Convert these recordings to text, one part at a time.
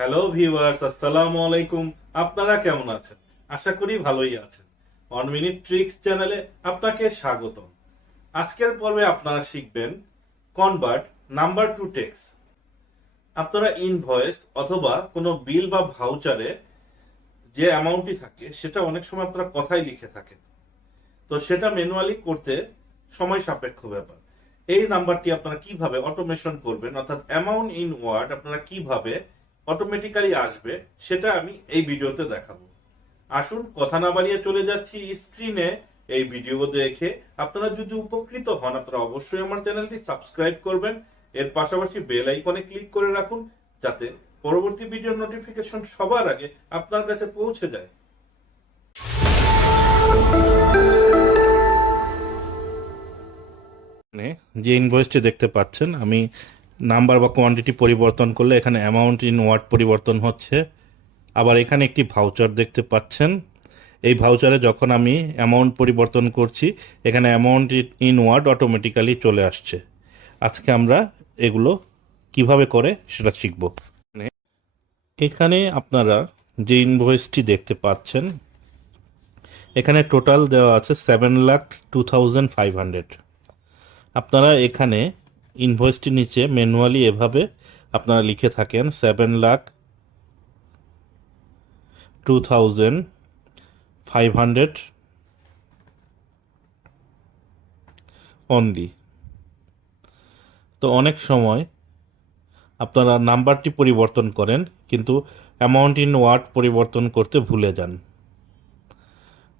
Hello viewers, আসসালামু আলাইকুম। আপনারা কেমন আছেন? আশা করি ভালোই আছেন। 1 মিনিট ট্রিক্স চ্যানেলে আপনাকে স্বাগতম। আজকের পর্বে আপনারা শিখবেন কনভার্ট নাম্বার টু টেক্সট। আপনারা ইনভয়েস অথবা কোনো বিল বা ভাউচারে যে অ্যামাউন্টটি থাকে সেটা অনেক সময় আপনারা কথাই লিখে থাকেন। তো সেটা ম্যানুয়ালি করতে সময় সাপেক্ষ ব্যাপার। এই নাম্বারটি আপনারা কিভাবে অটোমেশন করবেন, অর্থাৎ অ্যামাউন্ট ইন ওয়ার্ড আপনারা কিভাবে অটোমেটিক্যালি আসবে সেটা আমি এই ভিডিওতে দেখাবো। আসুন কথা না বাড়িয়ে চলে যাচ্ছি স্ক্রিনে। এই ভিডিও দেখে আপনারা যদি উপকৃত হন, আপনারা অবশ্যই আমার চ্যানেলটি সাবস্ক্রাইব করবেন। এর পাশাপাশি বেল আইকনে ক্লিক করে রাখুন, যাতে পরবর্তী ভিডিওর নোটিফিকেশন সবার আগে আপনার কাছে পৌঁছে যায়। যে ইনভয়েসটি দেখতে পাচ্ছেন, আমি নাম্বার বা কোয়ান্টিটি পরিবর্তন করলে এখানে অ্যামাউন্ট ইন ওয়ার্ড পরিবর্তন হচ্ছে। আবার এখানে একটি ভাউচার দেখতে পাচ্ছেন। এই ভাউচারে যখন আমি অ্যামাউন্ট পরিবর্তন করছি, এখানে অ্যামাউন্ট ইন ওয়ার্ড অটোমেটিক্যালি চলে আসছে। আজকে আমরা এগুলো কিভাবে করে সেটা শিখব। এখানে আপনারা যে ইনভয়েসটি দেখতে পাচ্ছেন, এখানে টোটাল দেওয়া আছে 7,02,500। আপনারা এখানে ইনভয়েসটির নিচে ম্যানুয়ালি এভাবে আপনারা লিখে থাকেন 7,02,500 অনলি। তো অনেক সময় আপনারা নাম্বারটি পরিবর্তন করেন, কিন্তু অ্যামাউন্ট ইন ওয়ার্ড পরিবর্তন করতে ভুলে যান।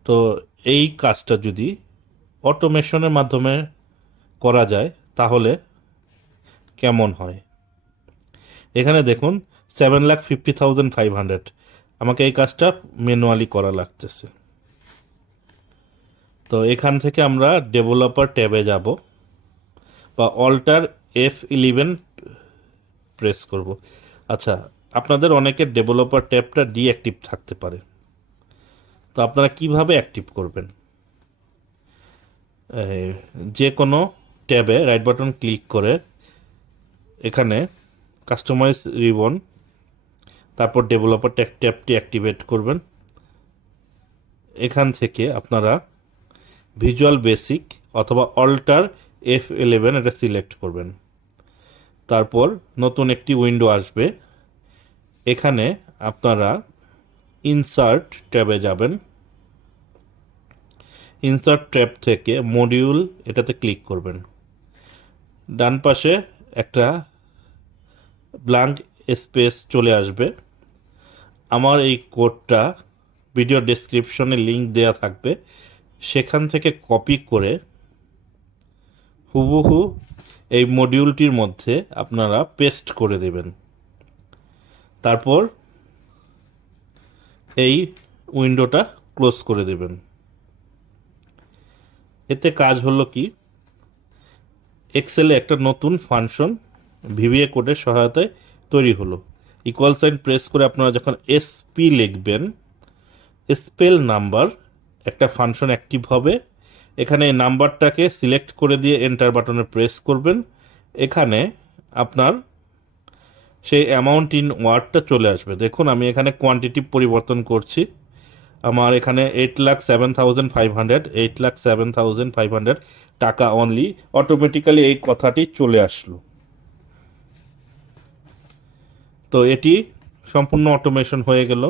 তো এই কাজটা যদি অটোমেশনের মাধ্যমে করা যায় তাহলে কেমন হয়? এখানে দেখুন 7,50,500, আমাকে এই কাজটা ম্যানুয়ালি করা লাগতেছে। তো এখান থেকে আমরা ডেভেলপার ট্যাবে যাব বা অল্টার F11 প্রেস করব। আচ্ছা, আপনাদের অনেকের ডেভেলপার ট্যাবটা ডিঅ্যাক্টিভ থাকতে পারে। তো আপনারা কিভাবে অ্যাক্টিভ করবেন? যে কোনো ট্যাবে রাইট বাটন ক্লিক করে এখানে কাস্টমাইজ রিবন, তারপর ডেভেলপার ট্যাবটি অ্যাক্টিভেট করবেন। এখান থেকে আপনারা ভিজুয়াল বেসিক অথবা অল্টার F11 এটা সিলেক্ট করবেন। তারপর নতুন একটি উইন্ডো আসবে। এখানে আপনারা ইনসার্ট ট্যাবে যাবেন। ইনসার্ট ট্যাব থেকে মডিউল এটাতে ক্লিক করবেন। ডান পাশে একটা ব্ল্যাঙ্ক স্পেস চলে আসবে। আমার এই কোডটা ভিডিও ডেসক্রিপশনে লিংক দেওয়া থাকবে, সেখান থেকে কপি করে হুবহু এই মডিউলটির মধ্যে আপনারা পেস্ট করে দেবেন। তারপর এই উইন্ডোটা ক্লোজ করে দেবেন। এতে কাজ হলো কি, এক্সেলে একটা নতুন ফাংশন ভিভিএ কোডের সহায়তায় তৈরি হলো। ইকুয়াল সাইন প্রেস করে আপনারা যখন এসপি লিখবেন, স্পেল নাম্বার, একটা ফাংশন অ্যাক্টিভ হবে। এখানে নাম্বারটাকে সিলেক্ট করে দিয়ে এন্টার বাটনে প্রেস করবেন। এখানে আপনার সেই অ্যামাউন্ট ইন ওয়ার্ডটা চলে আসবে। দেখুন আমি এখানে কোয়ান্টিটি পরিবর্তন করছি। আমার এখানে 8,07,500 8,07,500 টাকা অনলি, অটোমেটিক্যালি এই কথাটি চলে আসলো। তো এটি সম্পূর্ণ অটোমেশন হয়ে গেল।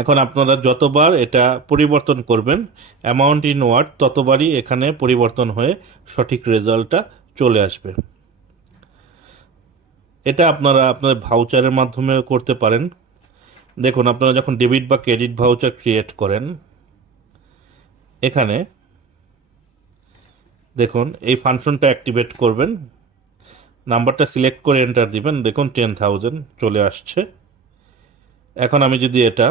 এখন আপনারা যতবার এটা পরিবর্তন করবেন অ্যামাউন্ট ইন ওয়ার্ড, ততবারই এখানে পরিবর্তন হয়ে সঠিক রেজাল্টটা চলে আসবে। এটা আপনারা আপনার ভাউচারের মাধ্যমে করতে পারেন। দেখুন আপনারা যখন ডেবিট বা ক্রেডিট ভাউচার ক্রিয়েট করেন, এখানে দেখুন এই ফাংশনটা অ্যাক্টিভেট করবেন, নাম্বারটা সিলেক্ট করে এন্টার দিবেন। দেখুন 10,000 চলে আসছে। এখন আমি যদি এটা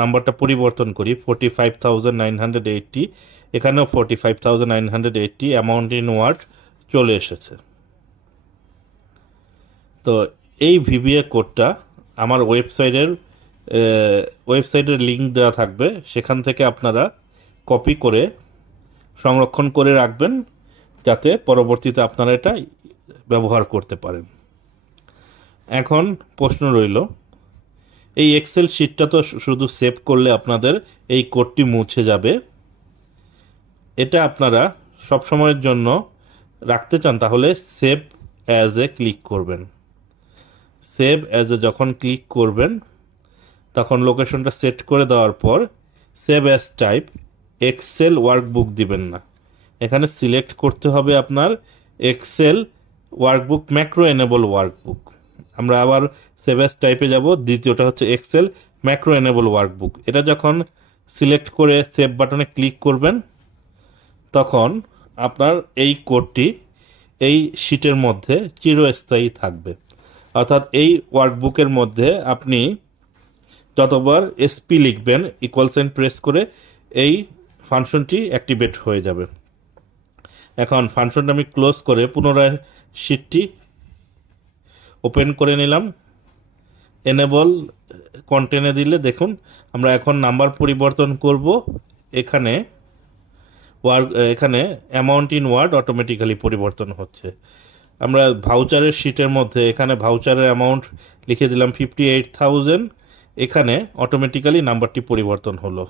নাম্বারটা পরিবর্তন করি 45,980, এখানেও 45,980 অ্যামাউন্ট ইন ওয়ার্ড চলে এসেছে। তো এই ভিভিএ কোডটা আমার ওয়েবসাইটের লিংক দেওয়া থাকবে, সেখান থেকে আপনারা কপি করে সংরক্ষণ করে রাখবেন, যাতে পরবর্তীতে আপনারা এটা ব্যবহার করতে পারেন। এখন প্রশ্ন রইল, এই এক্সেল শিটটা তো শুধু সেভ করলে আপনাদের এই কোডটি মুছে যাবে। এটা আপনারা সব সময়ের জন্য রাখতে চান তাহলে সেভ অ্যাজ এ ক্লিক করবেন। সেভ অ্যাজ এ যখন ক্লিক করবেন তখন লোকেশনটা সেট করে দেওয়ার পর save as type excel workbook দিবেন না, এখানে সিলেক্ট করতে হবে আপনার excel workbook macro enable workbook. আমরা আবার সেভ অ্যাজ টাইপে যাব, দ্বিতীয়টা হচ্ছে এক্সেল ম্যাক্রো এনেবল ওয়ার্কবুক। এটা যখন সিলেক্ট করে সেভ বাটনে ক্লিক করবেন তখন আপনার এই কোডটি এই শিটের মধ্যে চিরস্থায়ী থাকবে। অর্থাৎ এই ওয়ার্কবুকের মধ্যে আপনি যতবার এসপি লিখবেন ইকুয়াল সাইন প্রেস করে এই ফাংশনটি অ্যাক্টিভেট হয়ে যাবে। এখন ফাংশনটা আমি ক্লোজ করে পুনরায় শিটটি ওপেন করে নিলাম। এনেবল কন্টেনে দিলে দেখুন আমরা এখন নাম্বার পরিবর্তন করব। এখানে এখানে অ্যামাউন্ট ইন ওয়ার্ড অটোমেটিক্যালি পরিবর্তন হচ্ছে। আমরা ভাউচারের শিটের মধ্যে এখানে ভাউচারের অ্যামাউন্ট লিখে দিলাম 58,000, এখানে অটোমেটিক্যালি নাম্বারটি পরিবর্তন হলো।